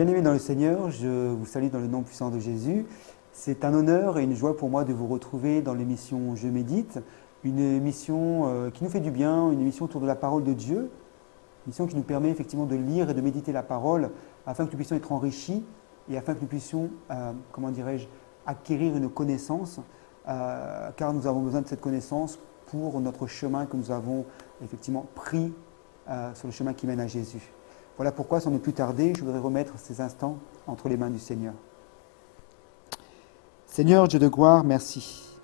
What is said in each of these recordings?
Bien-aimés dans le Seigneur, je vous salue dans le nom puissant de Jésus. C'est un honneur et une joie pour moi de vous retrouver dans l'émission Je médite, une émission qui nous fait du bien, une émission autour de la parole de Dieu, une émission qui nous permet effectivement de lire et de méditer la parole afin que nous puissions être enrichis et afin que nous puissions, acquérir une connaissance, car nous avons besoin de cette connaissance pour notre chemin que nous avons effectivement pris sur le chemin qui mène à Jésus. Voilà pourquoi, sans ne plus tarder, je voudrais remettre ces instants entre les mains du Seigneur. Seigneur, Dieu de gloire, merci.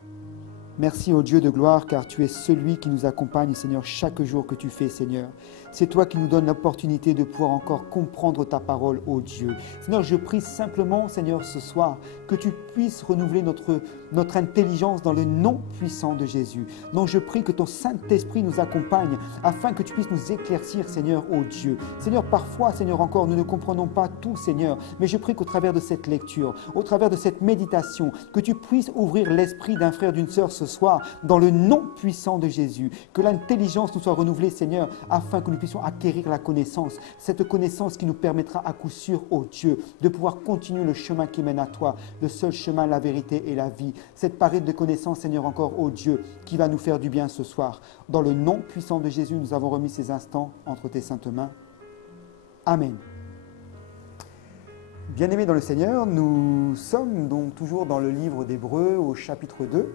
Merci au Dieu de gloire, car tu es celui qui nous accompagne, Seigneur, chaque jour que tu fais, Seigneur. C'est toi qui nous donnes l'opportunité de pouvoir encore comprendre ta parole, ô Dieu. Seigneur, je prie simplement, Seigneur, ce soir, que tu puisses renouveler notre intelligence dans le nom puissant de Jésus. Donc je prie que ton Saint-Esprit nous accompagne, afin que tu puisses nous éclaircir, Seigneur, ô Dieu. Seigneur, parfois, Seigneur, encore, nous ne comprenons pas tout, Seigneur, mais je prie qu'au travers de cette lecture, au travers de cette méditation, que tu puisses ouvrir l'esprit d'un frère, d'une sœur ce soir, dans le nom puissant de Jésus, que l'intelligence nous soit renouvelée, Seigneur, afin que nous puissions acquérir la connaissance, cette connaissance qui nous permettra à coup sûr, ô Dieu, de pouvoir continuer le chemin qui mène à toi, le seul chemin, la vérité et la vie. Cette parée de connaissance, Seigneur, encore, ô Dieu, qui va nous faire du bien ce soir. Dans le nom puissant de Jésus, nous avons remis ces instants entre tes saintes mains. Amen. Bien-aimés dans le Seigneur, nous sommes donc toujours dans le livre d'Hébreux au chapitre 2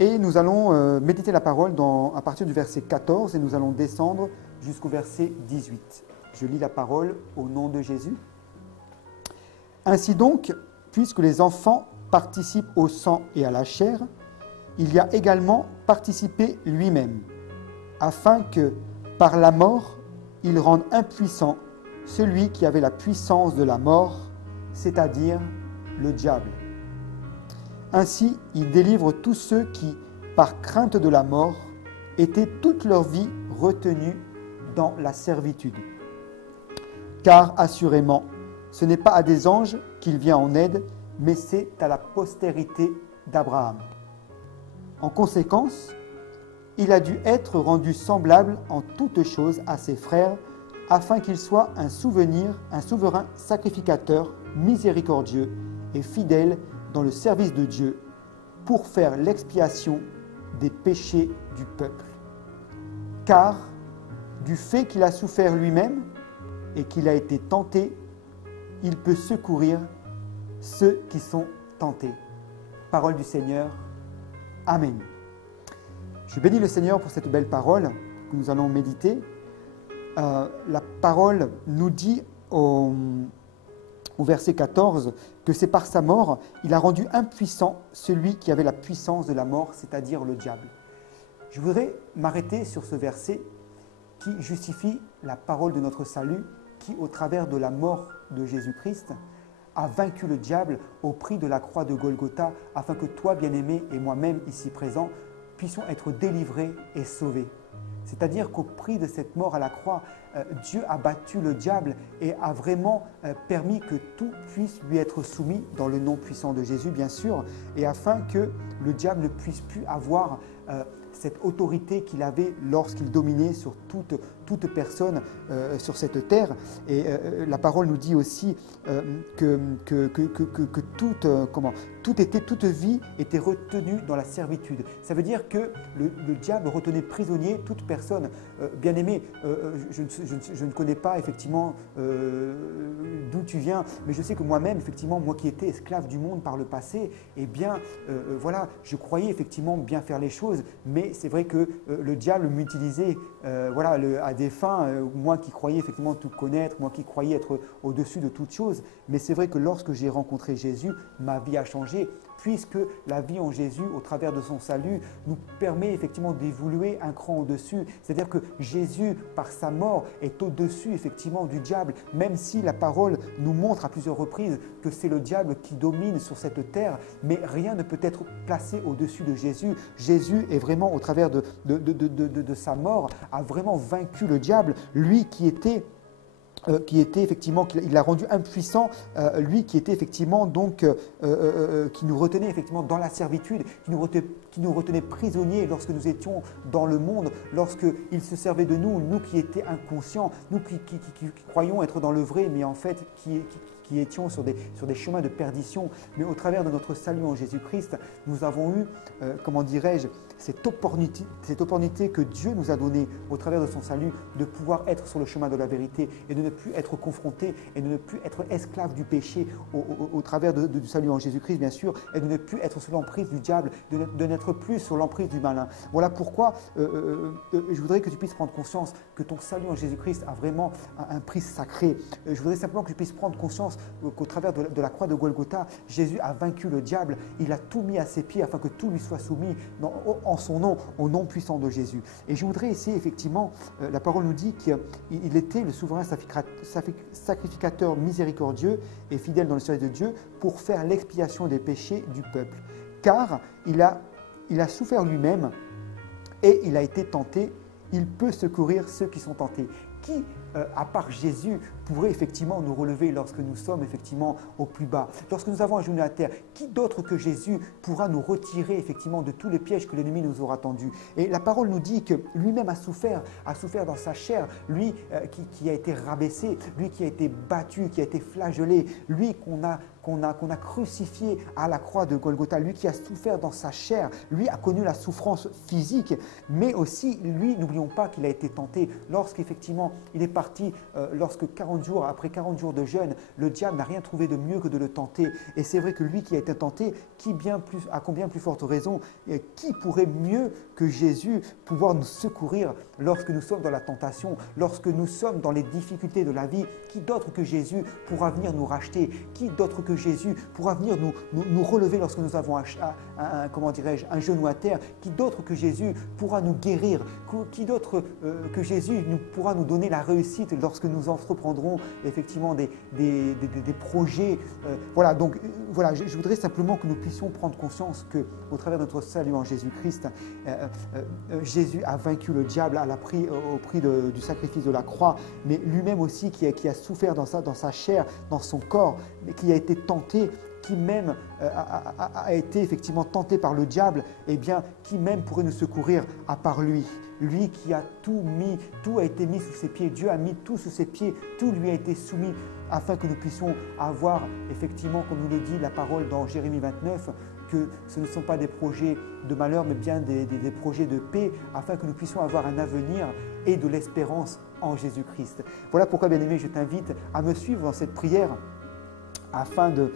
et nous allons méditer la parole à partir du verset 14 et nous allons descendre jusqu'au verset 18. Je lis la parole au nom de Jésus. Ainsi donc, puisque les enfants participent au sang et à la chair, il y a également participé lui-même, afin que, par la mort, il rende impuissant celui qui avait la puissance de la mort, c'est-à-dire le diable. Ainsi, il délivre tous ceux qui, par crainte de la mort, étaient toute leur vie retenus dans la servitude. Car, assurément, ce n'est pas à des anges qu'il vient en aide, mais c'est à la postérité d'Abraham. En conséquence, il a dû être rendu semblable en toutes choses à ses frères, afin qu'il soit un souverain sacrificateur miséricordieux et fidèle dans le service de Dieu, pour faire l'expiation des péchés du peuple. Car, du fait qu'il a souffert lui-même et qu'il a été tenté, il peut secourir ceux qui sont tentés. Parole du Seigneur. Amen. Je bénis le Seigneur pour cette belle parole que nous allons méditer. La parole nous dit au verset 14 que c'est par sa mort, il a rendu impuissant celui qui avait la puissance de la mort, c'est-à-dire le diable. Je voudrais m'arrêter sur ce verset qui justifie la parole de notre salut, qui au travers de la mort de Jésus-Christ a vaincu le diable au prix de la croix de Golgotha, afin que toi, bien-aimé, et moi-même ici présent, puissions être délivrés et sauvés. C'est-à-dire qu'au prix de cette mort à la croix, Dieu a battu le diable et a vraiment permis que tout puisse lui être soumis dans le nom puissant de Jésus, bien sûr, et afin que le diable ne puisse plus avoir cette autorité qu'il avait lorsqu'il dominait sur toute personne sur cette terre. Et la parole nous dit aussi que toute vie était retenue dans la servitude. Ça veut dire que le diable retenait prisonnier toute personne. Bien-aimé, je ne connais pas effectivement d'où tu viens, mais je sais que moi-même, effectivement, moi qui étais esclave du monde par le passé, eh bien, voilà, je croyais effectivement bien faire les choses, mais c'est vrai que le diable m'utilisait à des fins, moi qui croyais effectivement tout connaître, moi qui croyais être au-dessus de toute chose. Mais c'est vrai que lorsque j'ai rencontré Jésus, ma vie a changé, puisque la vie en Jésus, au travers de son salut, nous permet effectivement d'évoluer un cran au-dessus. C'est-à-dire que Jésus, par sa mort, est au-dessus effectivement du diable, même si la parole nous montre à plusieurs reprises que c'est le diable qui domine sur cette terre, mais rien ne peut être placé au-dessus de Jésus. Jésus est vraiment, au travers de sa mort, a vraiment vaincu le diable, lui qui était qui était effectivement, qu'il l'a rendu impuissant, lui qui était effectivement donc, qui nous retenait effectivement dans la servitude, qui nous retenait prisonniers lorsque nous étions dans le monde, lorsqu'il se servait de nous, nous qui étions inconscients, nous qui croyons être dans le vrai, mais en fait qui étions sur des chemins de perdition. Mais au travers de notre salut en Jésus-Christ, nous avons eu, comment dirais-je, cette opportunité que Dieu nous a donnée au travers de son salut, de pouvoir être sur le chemin de la vérité et de ne plus être confronté et de ne plus être esclave du péché au travers du salut en Jésus-Christ, bien sûr, et de ne plus être sous l'emprise du diable, de n'être plus sur l'emprise du malin. Voilà pourquoi je voudrais que tu puisses prendre conscience que ton salut en Jésus-Christ a vraiment un prix sacré. Je voudrais simplement que tu puisses prendre conscience qu'au travers de la croix de Golgotha, Jésus a vaincu le diable, il a tout mis à ses pieds afin que tout lui soit soumis en son nom, au nom puissant de Jésus. Et je voudrais essayer effectivement, la parole nous dit qu'il était le souverain sacrificateur miséricordieux et fidèle dans le service de Dieu pour faire l'expiation des péchés du peuple. Car il a souffert lui-même et il a été tenté, il peut secourir ceux qui sont tentés. Qui, à part Jésus, pourrait effectivement nous relever lorsque nous sommes effectivement au plus bas? Lorsque nous avons un genou à terre, qui d'autre que Jésus pourra nous retirer effectivement de tous les pièges que l'ennemi nous aura tendus? Et la parole nous dit que lui-même a souffert dans sa chair, lui qui a été rabaissé, lui qui a été battu, qui a été flagellé, lui qu'on a crucifié à la croix de Golgotha, lui qui a souffert dans sa chair, lui a connu la souffrance physique, mais aussi lui, n'oublions pas qu'il a été tenté lorsqu'effectivement il est parti, après 40 jours de jeûne, le diable n'a rien trouvé de mieux que de le tenter. Et c'est vrai que lui qui a été tenté, à combien plus forte raison, qui pourrait mieux que Jésus pouvoir nous secourir lorsque nous sommes dans la tentation, lorsque nous sommes dans les difficultés de la vie? Qui d'autre que Jésus pourra venir nous racheter? Qui d'autre que Jésus pourra venir nous relever lorsque nous avons un genou à terre? Qui d'autre que Jésus pourra nous guérir? Qui d'autre que Jésus pourra nous donner la réussite lorsque nous entreprendrons effectivement des projets? Voilà, donc voilà, je voudrais simplement que nous puissions prendre conscience qu'au travers de notre salut en Jésus-Christ, Jésus a vaincu le diable au prix du sacrifice de la croix, mais lui-même aussi qui a souffert dans sa chair, dans son corps, mais qui a été tenté, qui même a été effectivement tenté par le diable, eh bien, qui même pourrait nous secourir à part lui? Lui qui a tout a été mis sous ses pieds, Dieu a mis tout sous ses pieds, tout lui a été soumis afin que nous puissions avoir effectivement, comme nous le dit la parole dans Jérémie 29, que ce ne sont pas des projets de malheur, mais bien des projets de paix, afin que nous puissions avoir un avenir et de l'espérance en Jésus-Christ. Voilà pourquoi, bien-aimé, je t'invite à me suivre dans cette prière afin de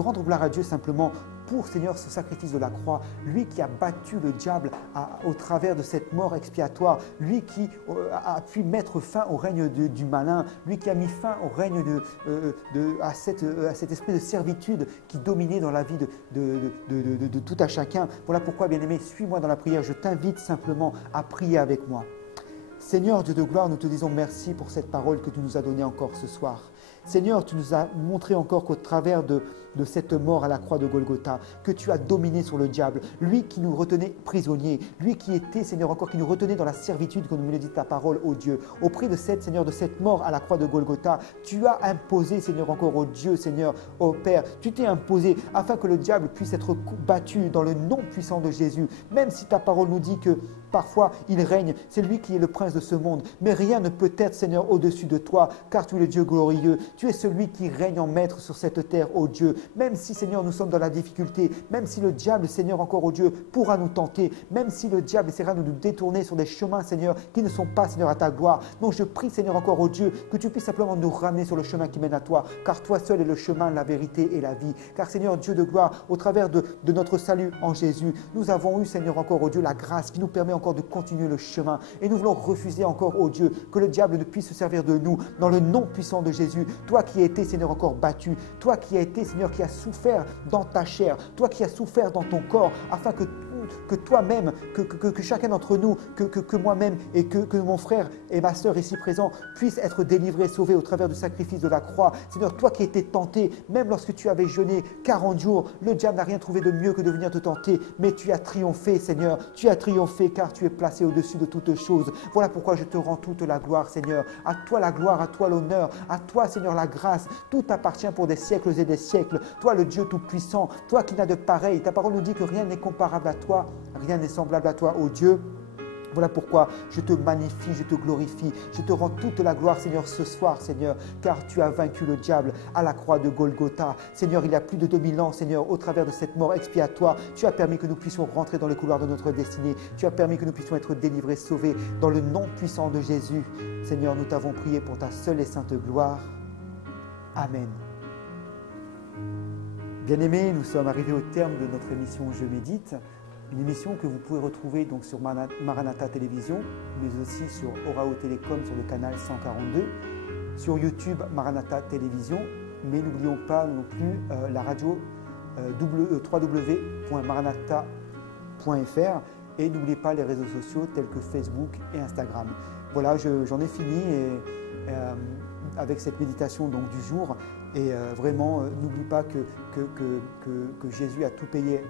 rendre gloire à Dieu simplement pour, Seigneur, ce sacrifice de la croix, lui qui a battu le diable au travers de cette mort expiatoire, lui qui a pu mettre fin au règne du malin, lui qui a mis fin au règne à cet esprit de servitude qui dominait dans la vie de tout à chacun. Voilà pourquoi, bien-aimé, suis-moi dans la prière, je t'invite simplement à prier avec moi. Seigneur Dieu de gloire, nous te disons merci pour cette parole que tu nous as donnée encore ce soir. Seigneur, tu nous as montré encore qu'au travers de cette mort à la croix de Golgotha, que tu as dominé sur le diable, lui qui nous retenait prisonniers, lui qui était, Seigneur, encore qui nous retenait dans la servitude, comme nous le dit ta parole, ô Dieu. Au prix de Seigneur, de cette mort à la croix de Golgotha, tu as imposé, Seigneur, encore au Dieu, Seigneur, au Père, tu t'es imposé afin que le diable puisse être battu dans le nom puissant de Jésus, même si ta parole nous dit que parfois il règne, c'est lui qui est le prince de ce monde, mais rien ne peut être, Seigneur, au-dessus de toi, car tu es le Dieu glorieux, tu es celui qui règne en maître sur cette terre, ô Dieu. Même si, Seigneur, nous sommes dans la difficulté, même si le diable, Seigneur, encore, ô Dieu, pourra nous tenter, même si le diable essaiera de nous détourner sur des chemins, Seigneur, qui ne sont pas, Seigneur, à ta gloire. Donc je prie, Seigneur, encore, ô Dieu, que tu puisses simplement nous ramener sur le chemin qui mène à toi, car toi seul est le chemin, la vérité et la vie. Car, Seigneur, Dieu de gloire, au travers de notre salut en Jésus, nous avons eu, Seigneur, encore, ô Dieu, la grâce qui nous permet encore de continuer le chemin. Et nous voulons refuser encore, ô Dieu, que le diable ne puisse se servir de nous dans le nom puissant de Jésus. Toi qui as été, Seigneur, encore battu, toi qui as été, Seigneur, qui as souffert dans ta chair, toi qui as souffert dans ton corps, afin que que toi-même, que chacun d'entre nous, que moi-même et que mon frère et ma sœur ici présents puissent être délivrés, sauvés au travers du sacrifice de la croix. Seigneur, toi qui étais tenté, même lorsque tu avais jeûné 40 jours, le diable n'a rien trouvé de mieux que de venir te tenter, mais tu as triomphé, Seigneur, tu as triomphé car tu es placé au-dessus de toutes choses. Voilà pourquoi je te rends toute la gloire, Seigneur. À toi la gloire, à toi l'honneur, à toi, Seigneur, la grâce. Tout t'appartient pour des siècles et des siècles. Toi, le Dieu tout-puissant, toi qui n'as de pareil. Ta parole nous dit que rien n'est comparable à toi, rien n'est semblable à toi, ô Dieu. Voilà pourquoi je te magnifie, je te glorifie, je te rends toute la gloire, Seigneur, ce soir, Seigneur, car tu as vaincu le diable à la croix de Golgotha. Seigneur, il y a plus de 2000 ans, Seigneur, au travers de cette mort expiatoire, tu as permis que nous puissions rentrer dans le couloir de notre destinée. Tu as permis que nous puissions être délivrés, sauvés dans le nom puissant de Jésus. Seigneur, nous t'avons prié pour ta seule et sainte gloire. Amen. Bien-aimés, nous sommes arrivés au terme de notre émission Je médite. Une émission que vous pouvez retrouver donc sur Maranatha Télévision, mais aussi sur Orao Télécom sur le canal 142, sur YouTube Maranatha Télévision, mais n'oublions pas non plus la radio www.maranatha.fr et n'oubliez pas les réseaux sociaux tels que Facebook et Instagram. Voilà, j'en ai fini avec cette méditation donc, du jour et vraiment n'oublie pas que Jésus a tout payé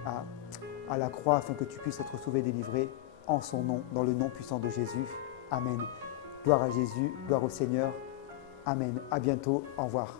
à la croix afin que tu puisses être sauvé, délivré en son nom, dans le nom puissant de Jésus. Amen. Gloire à Jésus, gloire au Seigneur. Amen. À bientôt. Au revoir.